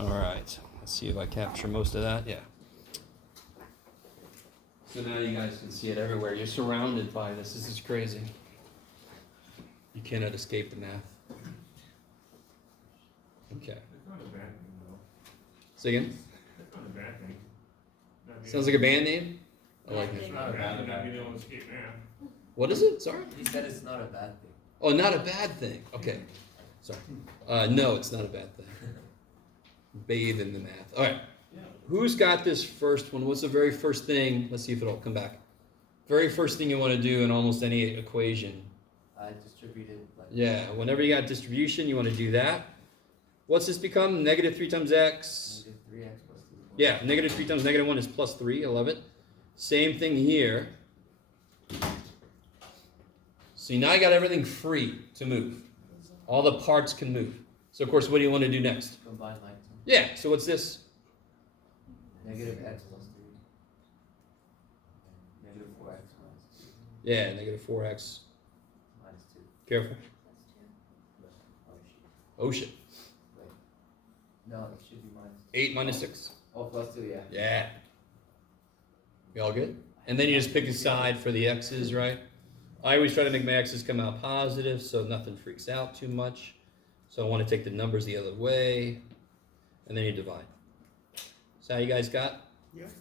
All right. Let's see if I capture most of that. Yeah. So now you guys can see it everywhere. You're surrounded by this. This is crazy. You cannot escape the math. Okay. It's not a bad thing, though. Say again? It's not a bad thing. Sounds like a band name. I like It's it. not a bad thing, not being able to escape math. What is it? Sorry? He said it's not a bad thing. Oh, not a bad thing. Okay. Sorry. No, it's not a bad thing. Bathe in the math. All right. Who's got this first one? What's the very first thing? Let's see if it'll come back. Very first thing you want to do in almost any equation. Distributed. Yeah, whenever you got distribution, you want to do that. What's this become? Negative 3 times x. Negative 3x plus 2. Yeah, negative 3 times negative 1 is plus 3. I love it. Same thing here. So now you got everything free to move. All the parts can move. So, of course, what do you want to do next? Combine like 2. Yeah, so what's this? Negative x plus 3. Negative 4x minus 2. Yeah, negative 4x. Minus 2. Careful. Oh, shit. Wait. No, it should be minus 8 minus 6. Oh, plus 2, yeah. Yeah. You all good? And then you just pick a side for the x's, right? I always try to make my x's come out positive so nothing freaks out too much. So I want to take the numbers the other way. And then you divide. So how you guys got?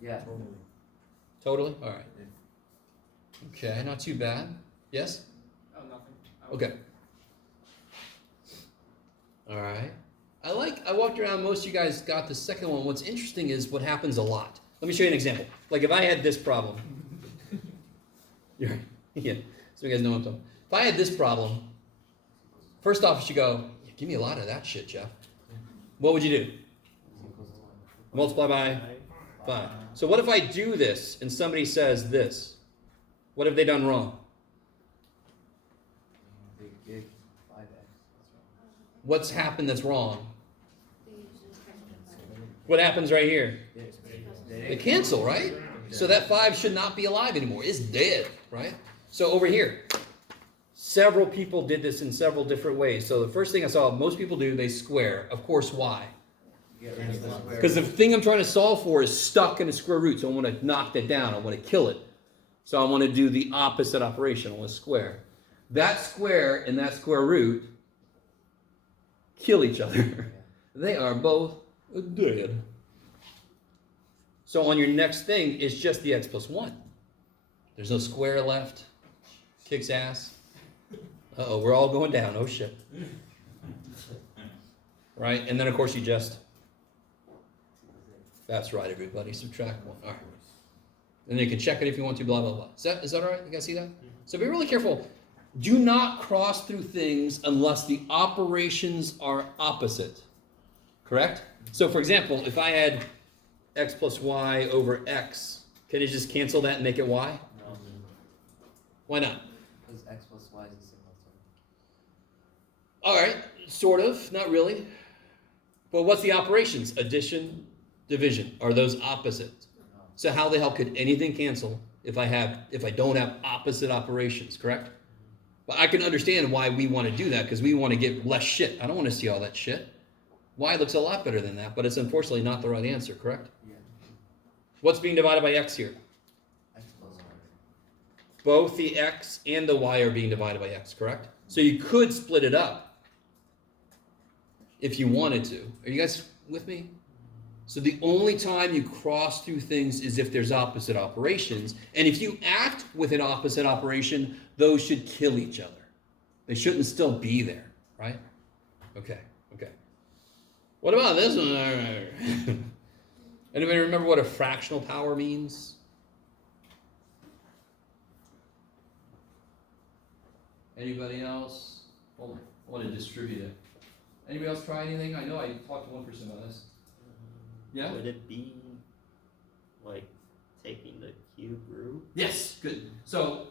Yeah. Totally? All right. Okay, not too bad. Yes? Oh, nothing. Okay. All right. I walked around, most of you guys got the second one. What's interesting is what happens a lot. Let me show you an example. Like if I had this problem. Yeah, so you guys know what I'm talking about. If I had this problem, first off, you should go, yeah, give me a lot of that shit, Jeff. What would you do? Multiply by 5. So what if I do this and somebody says this? What have they done wrong? They gave 5x. That's wrong. What's happened that's wrong? What happens right here? They cancel, right? So that 5 should not be alive anymore. It's dead, right? So over here, several people did this in several different ways. So the first thing I saw most people do, they square. Of course, why? Get rid of the square. Because the thing I'm trying to solve for is stuck in a square root. So I want to knock that down. I want to kill it. So I want to do the opposite operation. I want to square. That square and that square root kill each other. They are both dead. So on your next thing, it's just the x plus 1. There's no square left. Kicks ass. Uh-oh, we're all going down. Oh, shit. Right? And then, of course, you just... That's right, everybody. Subtract 1. All right. And you can check it if you want to, blah, blah, blah. Is that all right? You guys see that? So be really careful. Do not cross through things unless the operations are opposite. Correct? So, for example, if I had x plus y over x, can you just cancel that and make it y? No. Why not? Because x plus y is a single term. All right, sort of, not really. But what's the operations? Addition, division. Are those opposite? No. So how the hell could anything cancel if I don't have opposite operations, correct? But I can understand why we want to do that because we want to get less shit. I don't want to see all that shit. Y looks a lot better than that, but it's unfortunately not the right answer, correct? Yeah. What's being divided by x here? X plus y. Both the x and the y are being divided by x, correct? So you could split it up if you wanted to. Are you guys with me? So the only time you cross through things is if there's opposite operations. And if you act with an opposite operation, those should kill each other. They shouldn't still be there, right? Okay. What about this one? Anybody remember what a fractional power means? Anybody else? Hold on. I want to distribute it. Anybody else try anything? I know I talked to one person about this. Yeah? Would it be like taking the cube root? Yes, good. So,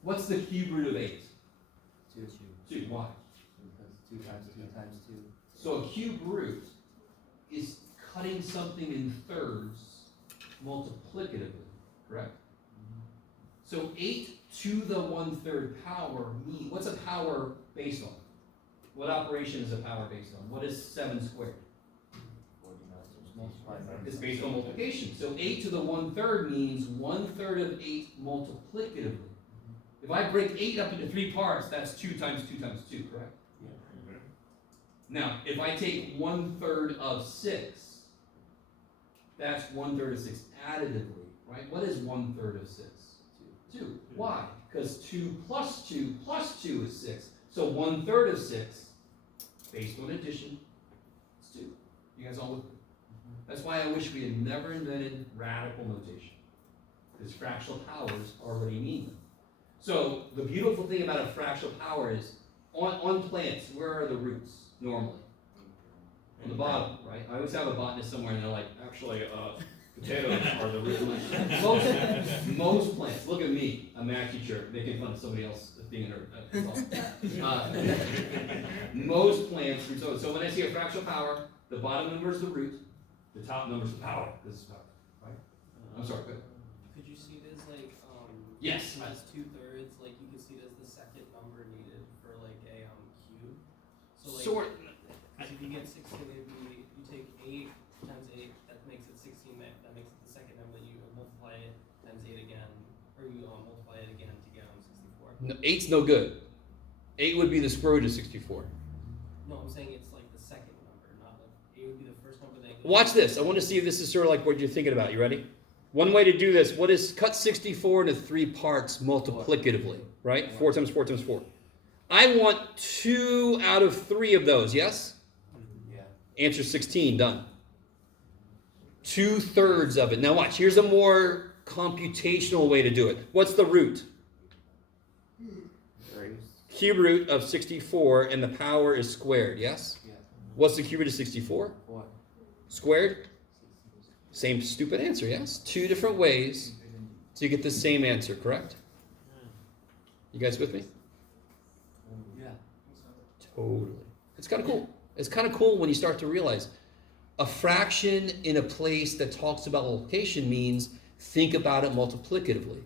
what's the cube root of 8? 2. 2. Why? Because 2 times 2 times 2. So a cube root is cutting something in thirds multiplicatively, correct? So 8 to the 1/3 power means, what's a power based on? What operation is a power based on? What is 7 squared? 40. Multiply by It's based on multiplication. So 8 to the 1/3 means 1/3 of 8 multiplicatively. If I break 8 up into 3 parts, that's 2 times 2 times 2, correct? Okay. Now, if I take 1/3 of 6, that's 1/3 of 6 additively, right? What is 1/3 of 6? 2. Why? Because 2 plus 2 plus 2 is 6. So 1/3 of 6, based on addition, is 2. You guys all with me? That's why I wish we had never invented radical notation. Because fractional powers already mean them. So the beautiful thing about a fractional power is, on plants, where are the roots normally? On the bottom, right? I always have a botanist somewhere and they're like, actually, potatoes are the root. Most plants, look at me, I'm a math teacher, making fun of somebody else being a nerd. Most plants, so when I see a fractional power, the bottom number is the root, the top number is the power. This is power, right? I'm sorry, go ahead. Could you see it as like Yes. as 2/3? Like you could see it as the second number needed for like a cube. So like, Sort. 'cause if you get 16, it'd be you take 8 times 8, that makes it 16. That makes it the second number. That you multiply it times 8 again, or you multiply it again to get 64. No, 8's no good. 8 would be the square root of 64. No, I'm saying it's like the second number, not like 8 would be the first number. That goes Watch this. I want to see if this is sort of like what you're thinking about. You ready? One way to do this, what is cut 64 into 3 parts multiplicatively, right? 4 times 4 times 4. I want 2 out of 3 of those, yes? Yeah. Answer 16, done. 2/3 of it. Now watch, here's a more computational way to do it. What's the root? 3. Cube root of 64 and the power is squared, yes? Yeah. What's the cube root of 64? 4. Squared? Same stupid answer, yes? 2 different ways to get the same answer, correct? You guys with me? Yeah. Totally. It's kind of cool. It's kind of cool when you start to realize a fraction in a place that talks about multiplication means think about it multiplicatively.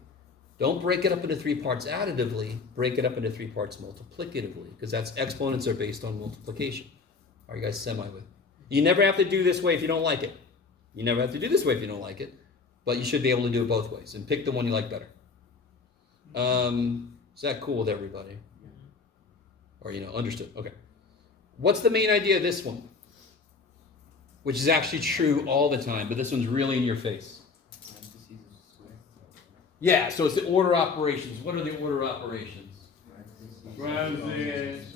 Don't break it up into 3 parts additively, break it up into 3 parts multiplicatively, because that's exponents are based on multiplication. Are you guys semi with? You never have to do this way if you don't like it. You never have to do this way if you don't like it, but you should be able to do it both ways and pick the one you like better. Is that cool with everybody? Or, understood. Okay. What's the main idea of this one? Which is actually true all the time, but this one's really in your face. Parentheses is square. Yeah, so it's the order operations. What are the order operations? Parentheses.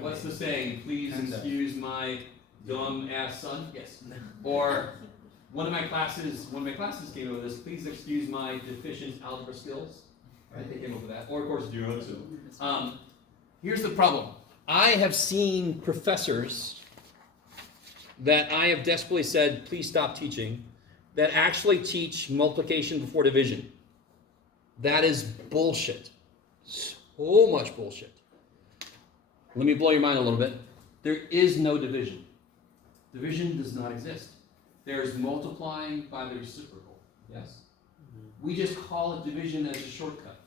What's the saying? Please excuse my dumb ass son? Yes. Or one of my classes came up with this. Please excuse my deficient algebra skills. Right? They came up with that. Or of course, zero too. Here's the problem. I have seen professors that I have desperately said, please stop teaching, that actually teach multiplication before division. That is bullshit. So much bullshit. Let me blow your mind a little bit. There is no division. Division does not exist. There's multiplying by the reciprocal. Yes? We just call it division as a shortcut.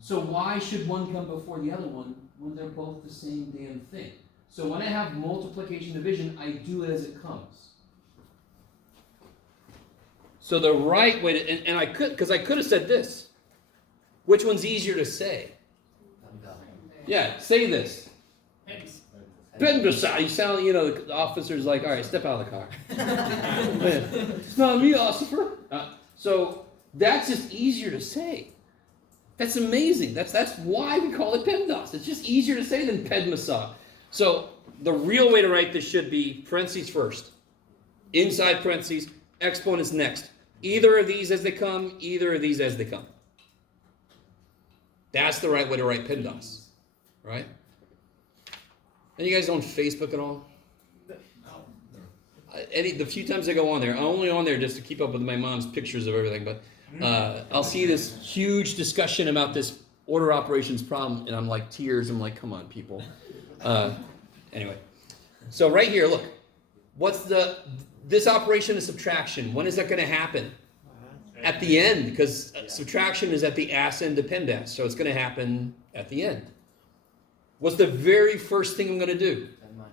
So why should one come before the other one when they're both the same damn thing? So when I have multiplication division, I do it as it comes. So the right way to, and I could, because I could have said this. Which one's easier to say? I'm done. Yeah, say this. Bedbasa. You sound, the officer's like, all right, step out of the car. It's not me, officer. So that's just easier to say. That's amazing. That's why we call it PEMDAS. It's just easier to say than PEDMASA. So the real way to write this should be parentheses first. Inside parentheses, exponents next. Either of these as they come, either of these as they come. That's the right way to write PEMDAS. Right? And you guys on Facebook at all? The few times I go on there, I'm only on there just to keep up with my mom's pictures of everything, but I'll see this huge discussion about this order operations problem, and I'm like tears. I'm like, come on, people. Anyway, so right here, look. This operation is subtraction. When is that going to happen? At the end, because subtraction is at the ass end of PEMDAS, so it's going to happen at the end. What's the very first thing I'm going to do? 10 minus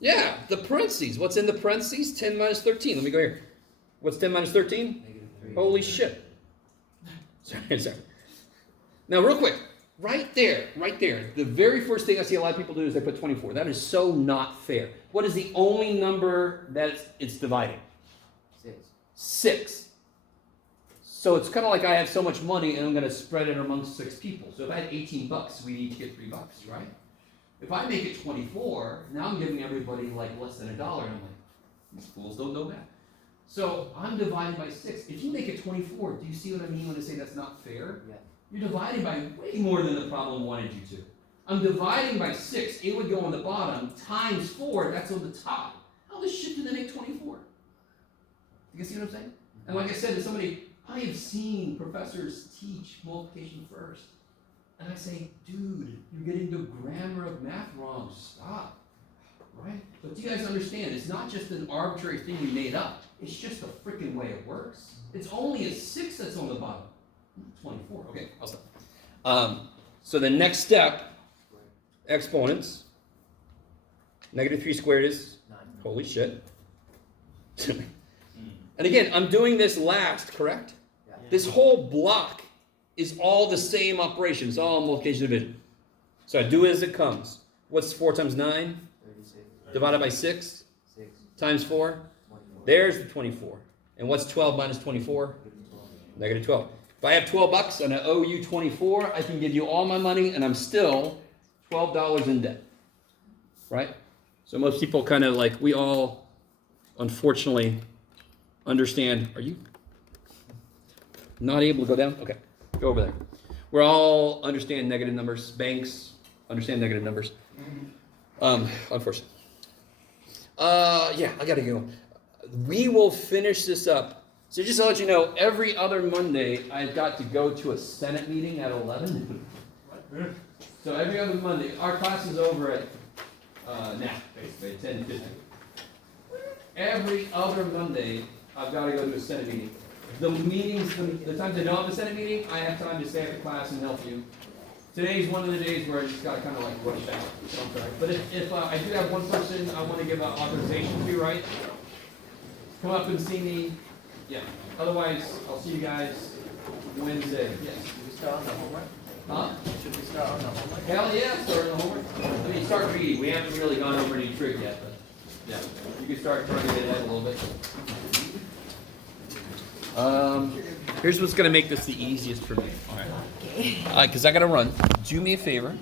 Yeah, the parentheses. What's in the parentheses? 10 minus 13. Let me go here. What's 10 minus 13? -3. Holy shit. Sorry. Now, real quick, right there, the very first thing I see a lot of people do is they put 24. That is so not fair. What is the only number that it's dividing? 6. 6. So it's kind of like I have so much money and I'm going to spread it amongst 6 people. So if I had $18, we each get $3, right? If I make it 24, now I'm giving everybody like less than $1. And I'm like, these fools don't know that. So I'm dividing by 6. If you make it 24, do you see what I mean when I say that's not fair? Yeah. You're dividing by way more than the problem wanted you to. I'm dividing by 6. It would go on the bottom times 4. That's on the top. How the shit do they make 24? You see what I'm saying? And like I said to somebody, I have seen professors teach multiplication first. And I say, dude, you're getting the grammar of math wrong. Stop. Right? But do you guys understand? It's not just an arbitrary thing we made up. It's just the freaking way it works. It's only a 6 that's on the bottom. 24. Okay, I'll stop. So the next step, exponents. -3 squared is, 9. holy shit. And again, I'm doing this last, correct? Yeah. This whole block is all the same operation. It's all multiplication division. So I do it as it comes. What's 4 times 9? 36. Divided by 6 6. times 4? 24. There's the 24. And what's 12 minus 24? -12. If I have $12 and I owe you 24, I can give you all my money and I'm still $12 in debt. Right? So most people kind of like, we all, unfortunately, understand. Are you not able to go down? Okay, go over there. We all understand negative numbers. Banks understand negative numbers. Unfortunately. Yeah, I gotta go. We will finish this up. So just to let you know, every other Monday I've got to go to a Senate meeting at 11. So every other Monday, our class is over at now, basically at 10:50. Every other Monday, I've got to go to a Senate meeting. The meetings, the times I don't have a Senate meeting, I have time to stay after class and help you. Today's one of the days where I just got to kind of like rush out. So I'm sorry. But if I do have one person I want to give authorization to, right? Come up and see me. Yeah. Otherwise, I'll see you guys Wednesday. Yes. Should we start on the homework? Huh? Should we start on the homework? Hell yeah, start the homework. I mean, start reading. We haven't really gone over any trig yet, but yeah, you can start turning it ahead a little bit. Here's what's gonna make this the easiest for me. All right. Because I gotta run. Do me a favor.